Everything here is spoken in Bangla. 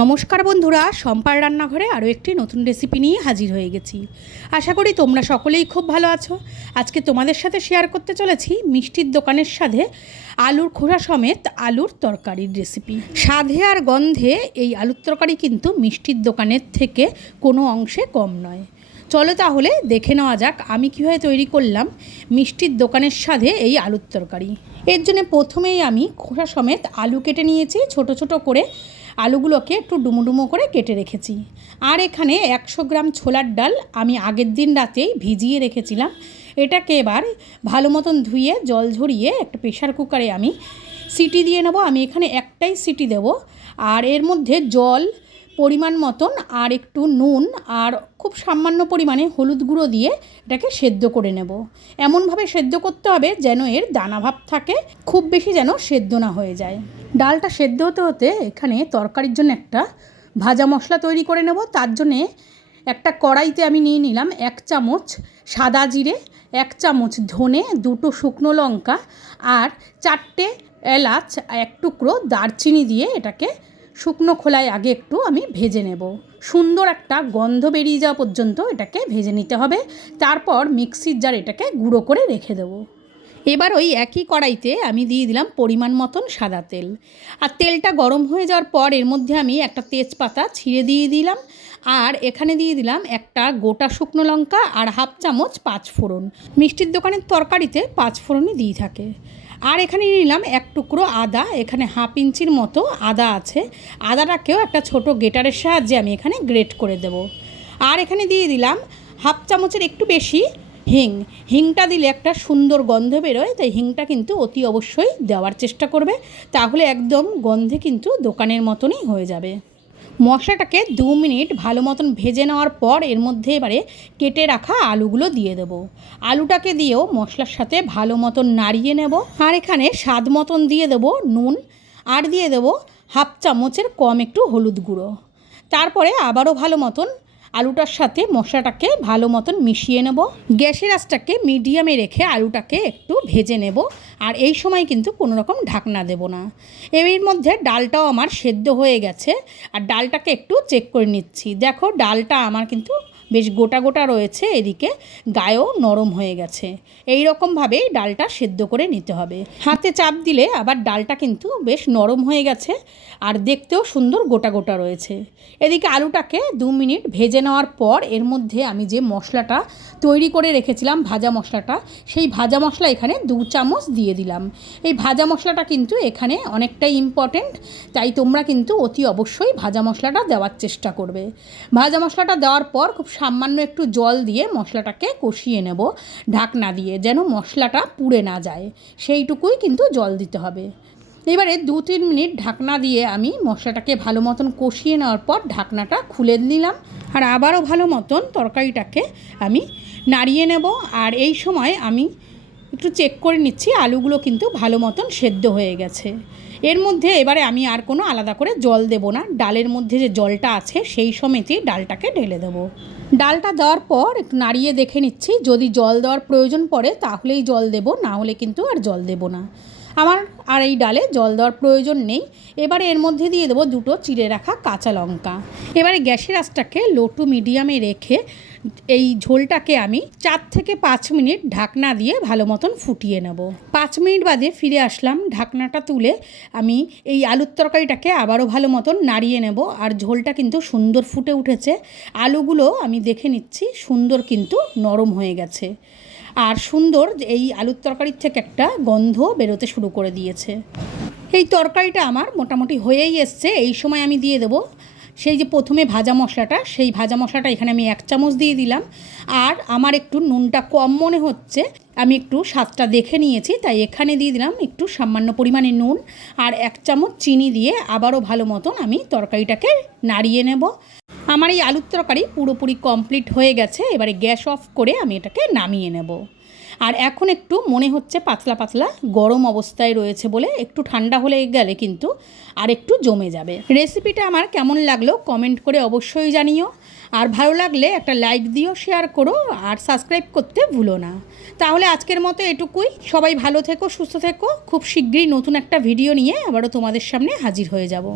নমস্কার বন্ধুরা, সম্পার রান্নাঘরে আরও একটি নতুন রেসিপি নিয়ে হাজির হয়ে গেছি। আশা করি তোমরা সকলেই খুব ভালো আছো। আজকে তোমাদের সাথে শেয়ার করতে চলেছি মিষ্টির দোকানের স্বাদে আলুর খোসা সমেত আলুর তরকারির রেসিপি। স্বাদে আর গন্ধে এই আলুর তরকারি কিন্তু মিষ্টির দোকানের থেকে কোনো অংশে কম নয়। চলো তাহলে দেখে নেওয়া যাক আমি কীভাবে তৈরি করলাম মিষ্টির দোকানের স্বাদে এই আলুর তরকারি। এর জন্য প্রথমেই আমি খোসা সমেত আলু কেটে নিয়েছি, ছোট ছোট করে আলুগুলোকে একটু ডুমো ডুমো করে কেটে রেখেছি। আর এখানে 100 গ্রাম ছোলার ডাল আমি আগের দিন রাতেই ভিজিয়ে রেখেছিলাম। এটাকে এবার ভালো মতন ধুয়ে জল ঝরিয়ে একটা প্রেশার কুকারে আমি সিটি দিয়ে নেব। আমি এখানে একটাই সিটি দেব। আর এর মধ্যে জল পরিমাণ মতন আর একটু নুন আর খুব সামান্য পরিমাণে হলুদ গুঁড়ো দিয়ে এটাকে সেদ্ধ করে নেব। এমনভাবে সেদ্ধ করতে হবে যেন এর দানা ভাব থাকে, খুব বেশি যেন সেদ্ধ না হয়ে যায়। ডালটা সেদ্ধ হতে হতে এখানে তরকারির জন্য একটা ভাজা মশলা তৈরি করে নেব। তার জন্যে একটা কড়াইতে আমি নিয়ে নিলাম 1 চামচ সাদা জিরে, 1 চামচ ধনে, 2টো শুকনো লঙ্কা আর 4টে এলাচ, 1 টুকরো দারচিনি দিয়ে এটাকে শুকনো খোলায় আগে একটু আমি ভেজে নেব। সুন্দর একটা গন্ধ বেরিয়ে যাওয়া পর্যন্ত এটাকে ভেজে নিতে হবে। তারপর মিক্সির জার এটাকে গুঁড়ো করে রেখে দেব। এবার ওই একই কড়াইতে আমি দিয়ে দিলাম পরিমাণ মতন সাদা তেল। আর তেলটা গরম হয়ে যাওয়ার পর এর মধ্যে আমি একটা তেজপাতা ছিঁড়ে দিয়ে দিলাম। আর এখানে দিয়ে দিলাম একটা গোটা শুকনো লঙ্কা আর 1/2 চামচ 5 ফোড়ন। মিষ্টির দোকানের তরকারিতে 5 ফোড়নই দিয়ে থাকে। আর এখানে নিলাম 1 টুকরো আদা, এখানে 1/2 ইঞ্চির মতো আদা আছে। আদাটাকেও একটা ছোট গ্রেটারের সাহায্যে আমি এখানে গ্রেট করে দেব। আর এখানে দিয়ে দিলাম 1/2 চামচের একটু বেশি হিংটা দিলে একটা সুন্দর গন্ধ বেরোয়, তাই হিংটা কিন্তু অতি অবশ্যই দেওয়ার চেষ্টা করবে, তাহলে একদম গন্ধে কিন্তু দোকানের মতনই হয়ে যাবে। মশলাটাকে 2 মিনিট ভালো মতন ভেজে নেওয়ার পর এর মধ্যে এবারে কেটে রাখা আলুগুলো দিয়ে দেব। আলুটাকে দিয়েও মশলার সাথে ভালো মতন নাড়িয়ে নেব। আর এখানে স্বাদ মতন দিয়ে দেব নুন আর দিয়ে দেব 1/2 চামচের কম একটু হলুদ গুঁড়ো। তারপরে আবারও ভালো মতন আলুটার সাথে মশলাটাকে ভালো মতন মিশিয়ে নেব। গ্যাসের আঁচটাকে মিডিয়ামে রেখে আলুটাকে একটু ভেজে নেব। আর এই সময় কিন্তু কোনো রকম ঢাকনা দেব না। এর মধ্যে ডালটাও আমার সেদ্ধ হয়ে গেছে। আর ডালটাকে একটু চেক করে নিচ্ছি। দেখো ডালটা আমার কিন্তু বেশ গোটা গোটা রয়েছে, এদিকে গায়েও নরম হয়ে গেছে। এই রকমভাবেই ডালটা সেদ্ধ করে নিতে হবে। হাতে চাপ দিলে আবার ডালটা কিন্তু বেশ নরম হয়ে গেছে আর দেখতেও সুন্দর গোটা গোটা রয়েছে। এদিকে আলুটাকে 2 মিনিট ভেজে নেওয়ার পর এর মধ্যে আমি যে মশলাটা তৈরি করে রেখেছিলাম ভাজা মশলাটা, সেই ভাজা মশলা এখানে 2 চামচ দিয়ে দিলাম। এই ভাজা মশলাটা কিন্তু এখানে অনেকটাই ইম্পর্টেন্ট, তাই তোমরা কিন্তু অতি অবশ্যই ভাজা মশলাটা দেওয়ার চেষ্টা করবে। ভাজা মশলাটা দেওয়ার পর খুব সামান্য একটু জল দিয়ে মশলাটাকে কষিয়ে নেব ঢাকনা দিয়ে, যেন মশলাটা পুড়ে না যায়, সেইটুকুই কিন্তু জল দিতে হবে। এবারে 2-3 মিনিট ঢাকনা দিয়ে আমি মশলাটাকে ভালো মতন কষিয়ে নেওয়ার পর ঢাকনাটা খুলে নিলাম। আর আবারও ভালো মতন তরকারিটাকে আমি নাড়িয়ে নেব। আর এই সময় আমি একটু চেক করে নিচ্ছি আলুগুলো কিন্তু ভালো মতন সেদ্ধ হয়ে গেছে। এর মধ্যে এবারে আমি আর কোনো আলাদা করে জল দেব না। ডালের মধ্যে যে জলটা আছে সেই সমেতই ডালটাকে ঢেলে দেবো। ডালটা দেওয়ার পর একটু নাড়িয়ে দেখে নিচ্ছি, যদি জল দেওয়ার প্রয়োজন পড়ে তাহলেই জল দেব, না হলে কিন্তু আর জল দেব না। আমার আর এই ডালে জল দেওয়ার প্রয়োজন নেই। এবারে এর মধ্যে দিয়ে দেবো 2টো চিড়ে রাখা কাঁচা লঙ্কা। এবারে গ্যাসের আঁচটাকে লো টু মিডিয়ামে রেখে এই ঝোলটাকে আমি 4 থেকে 5 মিনিট ঢাকনা দিয়ে ভালো মতন ফুটিয়ে নেব। 5 মিনিট বাদে ফিরে আসলাম। ঢাকনাটা তুলে আমি এই আলুর তরকারিটাকে আবারও ভালো মতন নাড়িয়ে নেব। আর ঝোলটা কিন্তু সুন্দর ফুটে উঠেছে। আলুগুলো আমি দেখে নিচ্ছি সুন্দর কিন্তু নরম হয়ে গেছে। আর সুন্দর এই আলুর তরকারির থেকে একটা গন্ধ বেরোতে শুরু করে দিয়েছে। এই তরকারিটা আমার মোটামুটি হয়েই এসছে। এই সময় আমি দিয়ে দেবো সেই যে প্রথমে ভাজা মশলাটা, সেই ভাজা মশলাটা এখানে আমি 1 চামচ দিয়ে দিলাম। আর আমার একটু নুনটা কম মনে হচ্ছে, আমি একটু স্বাদটা দেখে নিয়েছি, তাই এখানে দিয়ে দিলাম একটু সামান্য পরিমাণে নুন আর 1 চামচ চিনি দিয়ে আবারও ভালো মতন আমি তরকারিটাকে নাড়িয়ে নেব। আমার এই আলুর তরকারি পুরোপুরি কমপ্লিট হয়ে গেছে। এবারে গ্যাস অফ করে আমি এটাকে নামিয়ে নেব। আর এখন একটু মনে হচ্ছে পাতলা পাতলা গরম অবস্থায় রয়েছে বলে, একটু ঠান্ডা হলে গেলে কিন্তু আর একটু জমে যাবে। রেসিপিটা আমার কেমন লাগলো কমেন্ট করে অবশ্যই জানিও। আর ভালো লাগলে একটা লাইক দিও, শেয়ার করো আর সাবস্ক্রাইব করতে ভুলো না। তাহলে আজকের মতো এটুকুই। সবাই ভালো থেকো, সুস্থ থেকো। খুব শীঘ্রই নতুন একটা ভিডিও নিয়ে আবারও তোমাদের সামনে হাজির হয়ে যাব।